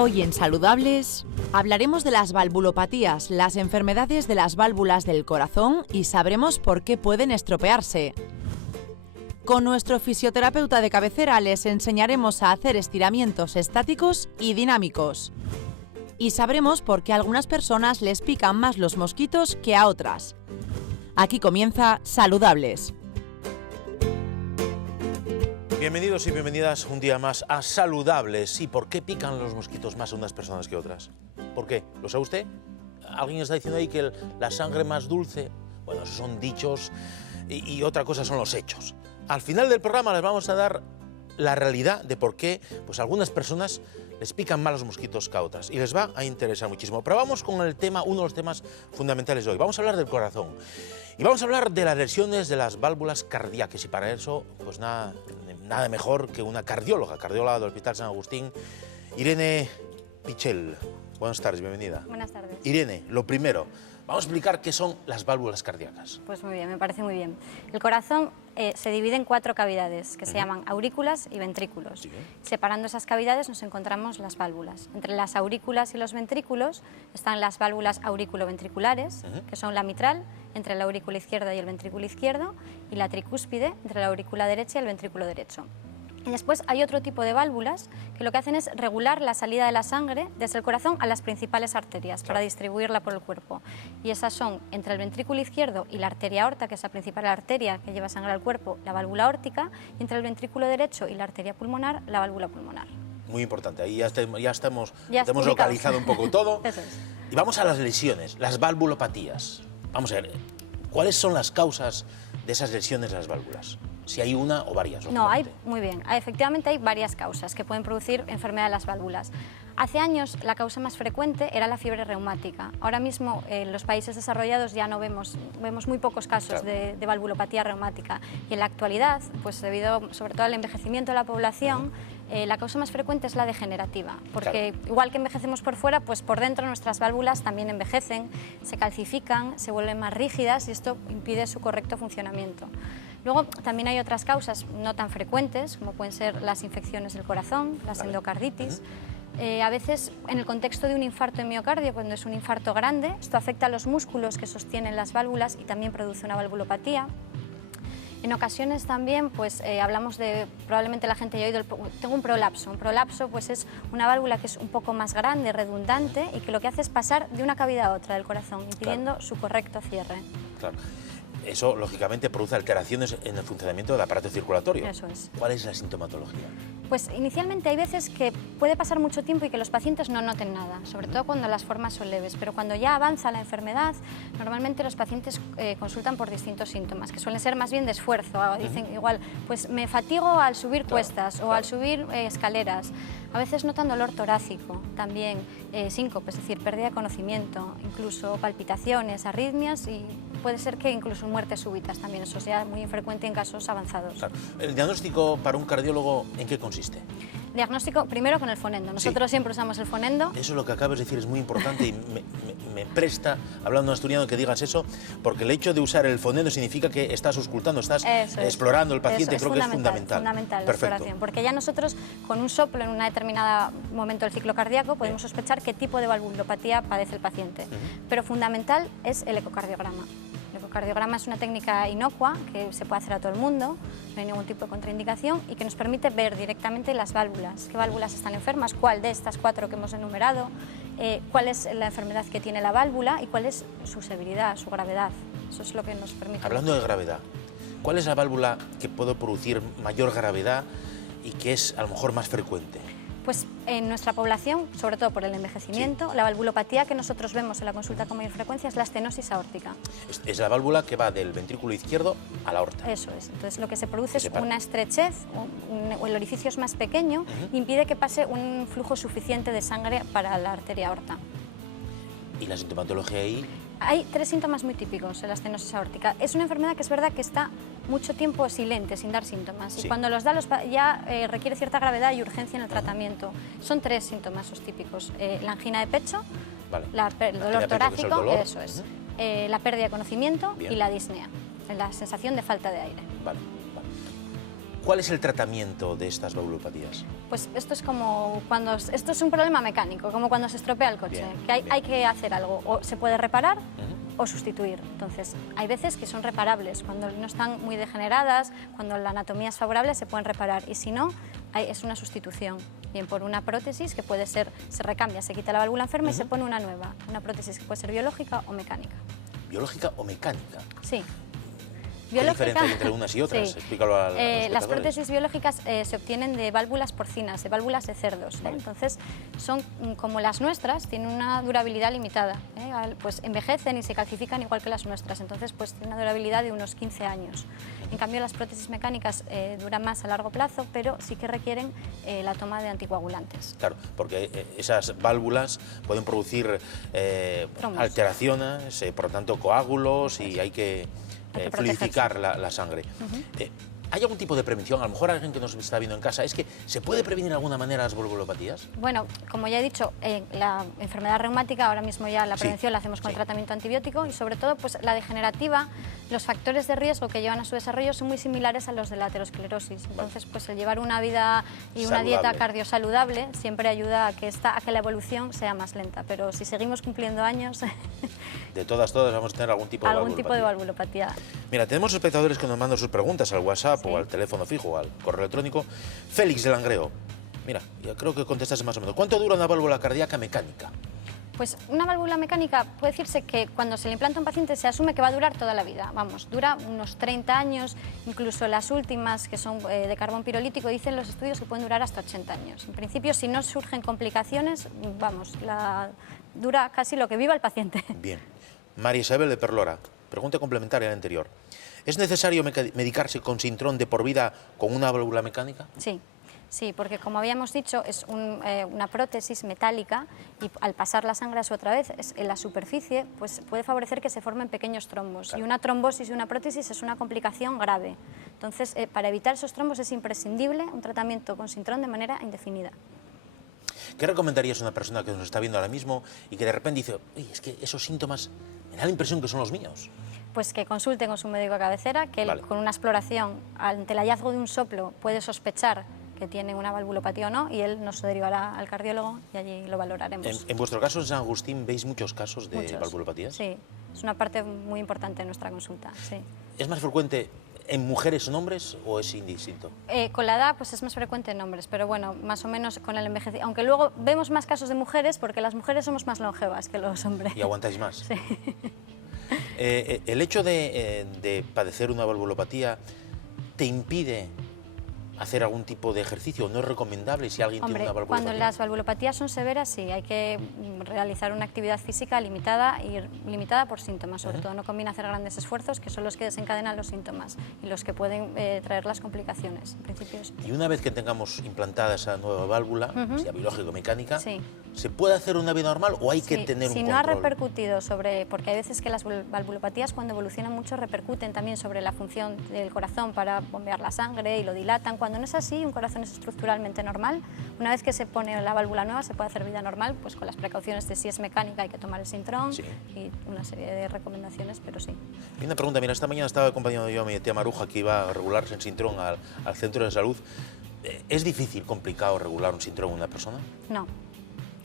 Hoy en Saludables hablaremos de las valvulopatías, las enfermedades de las válvulas del corazón y sabremos por qué pueden estropearse. Con nuestro fisioterapeuta de cabecera les enseñaremos a hacer estiramientos estáticos y dinámicos. Y sabremos por qué a algunas personas les pican más los mosquitos que a otras. Aquí comienza Saludables. Bienvenidos y bienvenidas un día más a Saludables. ¿Y por qué pican los mosquitos más a unas personas que otras? ¿Por qué? ¿Lo sabe usted? ¿Alguien está diciendo ahí que la sangre más dulce? Bueno, esos son dichos y otra cosa son los hechos. Al final del programa les vamos a dar la realidad de por qué pues, algunas personas les pican más los mosquitos que a otras. Y les va a interesar muchísimo. Pero vamos con el tema, uno de los temas fundamentales de hoy. Vamos a hablar del corazón. Y vamos a hablar de las lesiones de las válvulas cardíacas. Y para eso, pues nada mejor que una cardióloga del Hospital San Agustín, Irene Pichel. Buenas tardes, bienvenida. Buenas tardes. Irene, lo primero, vamos a explicar qué son las válvulas cardíacas. Pues muy bien, me parece muy bien. El corazón se divide en 4 cavidades que se llaman aurículas y ventrículos. Sí. Separando esas cavidades nos encontramos las válvulas. Entre las aurículas y los ventrículos están las válvulas aurículo-ventriculares, que son la mitral, entre la aurícula izquierda y el ventrículo izquierdo, y la tricúspide, entre la aurícula derecha y el ventrículo derecho. Y después hay otro tipo de válvulas que lo que hacen es regular la salida de la sangre desde el corazón a las principales arterias para distribuirla por el cuerpo. Y esas son entre el ventrículo izquierdo y la arteria aorta, que es la principal arteria que lleva sangre al cuerpo, la válvula aórtica, y entre el ventrículo derecho y la arteria pulmonar, la válvula pulmonar. Muy importante, ahí ya estamos localizado un poco todo. Eso es. Y vamos a las lesiones, las valvulopatías. Vamos a ver, ¿cuáles son las causas de esas lesiones de las válvulas? Si hay una o varias. No, efectivamente hay varias causas que pueden producir enfermedad de las válvulas. Hace años la causa más frecuente era la fiebre reumática. Ahora mismo en los países desarrollados ya no vemos muy pocos casos de valvulopatía reumática. Y en la actualidad, pues debido sobre todo al envejecimiento de la población, la causa más frecuente es la degenerativa, porque igual que envejecemos por fuera, pues por dentro nuestras válvulas también envejecen, se calcifican, se vuelven más rígidas y esto impide su correcto funcionamiento. Luego también hay otras causas no tan frecuentes, como pueden ser las infecciones del corazón, las endocarditis. A veces en el contexto de un infarto de miocardio, cuando es un infarto grande, esto afecta a los músculos que sostienen las válvulas y también produce una valvulopatía. En ocasiones también pues, hablamos de, probablemente la gente haya oído, tengo un prolapso. Un prolapso pues, es una válvula que es un poco más grande, redundante y que lo que hace es pasar de una cavidad a otra del corazón, impidiendo su correcto cierre. Claro. Eso, lógicamente, produce alteraciones en el funcionamiento del aparato circulatorio. Eso es. ¿Cuál es la sintomatología? Pues inicialmente hay veces que puede pasar mucho tiempo y que los pacientes no noten nada, sobre todo cuando las formas son leves, pero cuando ya avanza la enfermedad, normalmente los pacientes consultan por distintos síntomas, que suelen ser más bien de esfuerzo. Dicen igual, pues me fatigo al subir cuestas o al subir escaleras. A veces notan dolor torácico, también síncope, es decir, pérdida de conocimiento, incluso palpitaciones, arritmias y puede ser que incluso muertes súbitas también, eso sea muy infrecuente en casos avanzados. Claro. ¿El diagnóstico para un cardiólogo en qué consiste? Diagnóstico primero con el fonendo. Nosotros siempre usamos el fonendo. Eso es lo que acabas de decir, es muy importante y me presta, hablando en asturiano, que digas eso, porque el hecho de usar el fonendo significa que estás auscultando, estás explorando el paciente, creo que es fundamental. Fundamental la exploración, porque ya nosotros con un soplo en un determinado momento del ciclo cardíaco podemos sospechar qué tipo de valvulopatía padece el paciente. Pero fundamental es el ecocardiograma. El ecocardiograma es una técnica inocua que se puede hacer a todo el mundo, no hay ningún tipo de contraindicación y que nos permite ver directamente las válvulas, qué válvulas están enfermas, cuál de estas 4 que hemos enumerado, cuál es la enfermedad que tiene la válvula y cuál es su severidad, su gravedad. Eso es lo que nos permite. Hablando de gravedad, ¿cuál es la válvula que puede producir mayor gravedad y que es a lo mejor más frecuente? Pues en nuestra población, sobre todo por el envejecimiento, la valvulopatía que nosotros vemos en la consulta con mayor frecuencia es la estenosis aórtica. Es la válvula que va del ventrículo izquierdo a la aorta. Eso es. Entonces lo que se produce es una estrechez, o el orificio es más pequeño, e impide que pase un flujo suficiente de sangre para la arteria aorta. ¿Y la sintomatología ahí? Hay 3 síntomas muy típicos en la estenosis aórtica. Es una enfermedad que es verdad que está mucho tiempo silente, sin dar síntomas. Y cuando los da, ya requiere cierta gravedad y urgencia en el tratamiento. Son 3 síntomas típicos. La angina de pecho, el dolor torácico, eso es, la pérdida de conocimiento y la disnea, la sensación de falta de aire. ¿Cuál es el tratamiento de estas valvulopatías? Pues esto es como cuando... Esto es un problema mecánico, como cuando se estropea el coche, Bien, que hay, bien. hay que hacer algo, o se puede reparar o sustituir. Entonces, hay veces que son reparables, cuando no están muy degeneradas, cuando la anatomía es favorable, se pueden reparar, y si no, es una sustitución. Bien por una prótesis que puede ser, se recambia, se quita la válvula enferma y se pone una nueva, una prótesis que puede ser biológica o mecánica. ¿Biológica o mecánica? Sí. ¿Qué diferencia hay entre unas y otras? Sí. Explícalo a los Las espectadores. prótesis biológicas se obtienen de válvulas porcinas, de válvulas de cerdos. Vale. Entonces, son como las nuestras, tienen una durabilidad limitada. Pues envejecen y se calcifican igual que las nuestras. Entonces, pues tienen una durabilidad de unos 15 años. En cambio, las prótesis mecánicas duran más a largo plazo, pero sí que requieren la toma de anticoagulantes. Claro, porque esas válvulas pueden producir Trombos. alteraciones, por lo tanto coágulos, y hay que fluidificar la sangre. ¿Hay algún tipo de prevención? A lo mejor alguien que nos está viendo en casa, ¿es que se puede prevenir de alguna manera las valvulopatías? Bueno, como ya he dicho, la enfermedad reumática, ahora mismo ya la Sí, prevención la hacemos con sí. el tratamiento antibiótico, y sobre todo pues la degenerativa, los factores de riesgo que llevan a su desarrollo son muy similares a los de la aterosclerosis. Entonces, pues el llevar una vida y una dieta Saludable. cardiosaludable siempre ayuda a que la evolución sea más lenta, pero si seguimos cumpliendo años, De todas vamos a tener algún tipo de algún tipo de valvulopatía. valvulopatía. Mira, tenemos espectadores que nos mandan sus preguntas al WhatsApp Sí. o al teléfono fijo o al correo electrónico. Félix de Langreo. Mira, ya creo que contestaste más o menos. ¿Cuánto dura una válvula cardíaca mecánica? Pues una válvula mecánica puede decirse que cuando se le implanta a un paciente se asume que va a durar toda la vida. Vamos, dura unos 30 años, incluso las últimas, que son de carbón pirolítico, dicen los estudios que pueden durar hasta 80 años. En principio, si no surgen complicaciones, vamos, dura casi lo que viva el paciente. Bien. María Isabel de Perlora. Pregunta complementaria a la anterior. ¿Es necesario medicarse con Sintrón de por vida con una válvula mecánica? Sí. Sí, porque como habíamos dicho, es una prótesis metálica y al pasar la sangre a su otra vez en la superficie, pues puede favorecer que se formen pequeños trombos. Claro. Y una trombosis de una prótesis es una complicación grave. Entonces, para evitar esos trombos es imprescindible un tratamiento con Sintrón de manera indefinida. ¿Qué recomendarías a una persona que nos está viendo ahora mismo y que de repente dice, "Uy, es que esos síntomas me da la impresión que son los míos"? Pues que consulte con su médico de cabecera, que él, Vale. con una exploración, ante el hallazgo de un soplo, puede sospechar que tiene una valvulopatía o no, y él nos derivará al cardiólogo y allí lo valoraremos. En vuestro caso, en San Agustín, ¿veis muchos casos de Muchos. valvulopatías? Sí, es una parte muy importante de nuestra consulta, sí. ¿Es más frecuente en mujeres o en hombres o es indistinto? Con la edad pues es más frecuente en hombres, pero bueno, más o menos con el envejecimiento. Aunque luego vemos más casos de mujeres porque las mujeres somos más longevas que los hombres. ¿Y aguantáis más? Sí. ¿El hecho de padecer una valvulopatía te impide hacer algún tipo de ejercicio? ¿No es recomendable si alguien Hombre, tiene una valvulopatía? cuando las valvulopatías son severas, sí, hay que realizar una actividad física limitada y limitada por síntomas. Sobre todo no conviene hacer grandes esfuerzos, que son los que desencadenan los síntomas y los que pueden traer las complicaciones. En principio, sí. Y una vez que tengamos implantada esa nueva válvula, sea biológica o mecánica, Sí. ¿se puede hacer una vida normal o hay que Sí, tener si un no ha control? repercutido sobre, porque hay veces que las valvulopatías cuando evolucionan mucho repercuten también sobre la función del corazón para bombear la sangre y lo dilatan. Cuando no es así, un corazón es estructuralmente normal. Una vez que se pone la válvula nueva se puede hacer vida normal, pues con las precauciones de si es mecánica hay que tomar el Sintrón Sí. y una serie de recomendaciones, pero sí. Y una pregunta, mira, esta mañana estaba acompañando yo a mi tía Maruja, que iba a regularse en Sintrón al centro de salud. ¿Es difícil, complicado regular un Sintrón en una persona? No.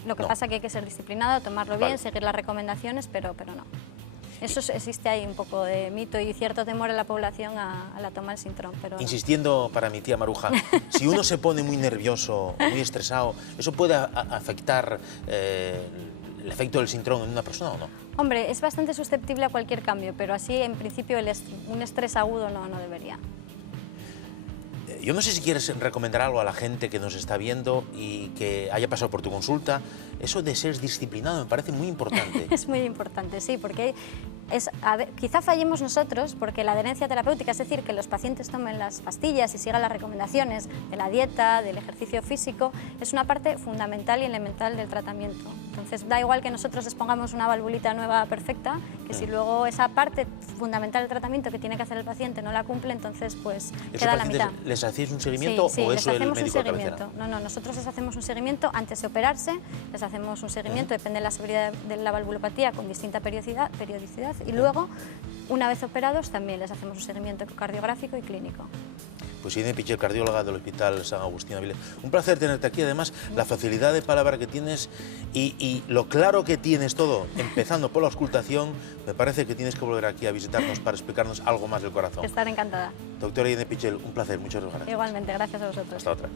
Lo que No. pasa es que hay que ser disciplinado, tomarlo Vale. bien, seguir las recomendaciones, pero no. Eso existe ahí un poco de mito y cierto temor en la población a la toma del Sintrón, pero no. Insistiendo para mi tía Maruja, si uno se pone muy nervioso, muy estresado, ¿eso puede afectar el efecto del Sintrón en una persona o no? Hombre, es bastante susceptible a cualquier cambio, pero así en principio un estrés agudo no debería. Yo no sé si quieres recomendar algo a la gente que nos está viendo y que haya pasado por tu consulta. Eso de ser disciplinado me parece muy importante. Es muy importante, sí, porque quizá fallemos nosotros porque la adherencia terapéutica, es decir, que los pacientes tomen las pastillas y sigan las recomendaciones de la dieta, del ejercicio físico, es una parte fundamental y elemental del tratamiento. Entonces, da igual que nosotros les pongamos una valvulita nueva perfecta, que si luego esa parte fundamental del tratamiento que tiene que hacer el paciente no la cumple, entonces pues queda a la mitad. ¿Les hacéis un seguimiento Sí, o les eso el hacemos un médico de cabecera? seguimiento. No, nosotros les hacemos un seguimiento antes de operarse, les hacemos un seguimiento, depende de la severidad de la valvulopatía, con distinta periodicidad y luego, una vez operados, también les hacemos un seguimiento cardiográfico y clínico. Pues Irene Pichel, cardióloga del Hospital San Agustín Avilés. Un placer tenerte aquí, además, la facilidad de palabra que tienes y lo claro que tienes todo, empezando por la auscultación, me parece que tienes que volver aquí a visitarnos para explicarnos algo más del corazón. Estaré encantada. Doctora Irene Pichel, un placer, muchas gracias. Igualmente, gracias a vosotros. Hasta otra.